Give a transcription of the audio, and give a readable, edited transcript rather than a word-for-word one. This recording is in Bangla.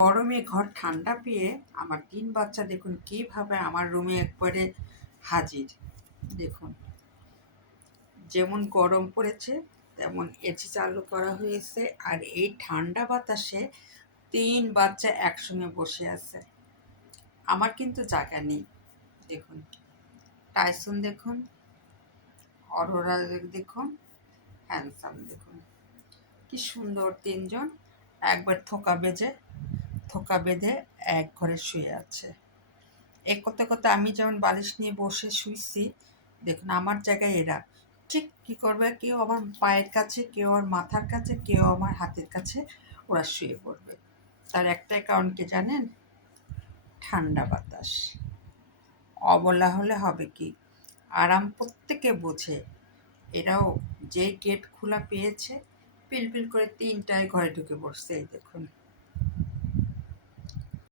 গরমে ঘর ঠান্ডা পেয়ে আমার ৩ বাচ্চা দেখুন কিভাবে আমার রুমে একবারে হাজির। দেখুন যেমন গরম পড়েছে তেমন এসি চালু করা হয়েছে, আর এই ঠান্ডা বাতাসে ৩ বাচ্চা একসঙ্গে বসে আছে। আমার কিন্তু জায়গা নেই। দেখুন টাইসন দেখুন, অরোরা দেখুন, হ্যান্ডসাম দেখুন, কি সুন্দর ৩ জন একবার থোকা বেঁধে এক ঘরে শুয়ে আছে। এই করতে করতে আমি যেমন বালিশ নিয়ে বসে শুইছি, দেখুন আমার জায়গায় এরা ঠিক কী করবে, কেউ আমার পায়ের কাছে, কেউ আমার মাথার কাছে, কেউ আমার হাতের কাছে ওরা শুয়ে পড়বে। তার একটাই কারণ কি জানেন? ঠান্ডা বাতাস। অবলা হলে হবে কি, আরাম প্রত্যেকে বোঝে। এরাও যে গেট খোলা পেয়েছে পিলপিল করে ৩টায় ঘরে ঢুকে পড়ছে। এই দেখুন।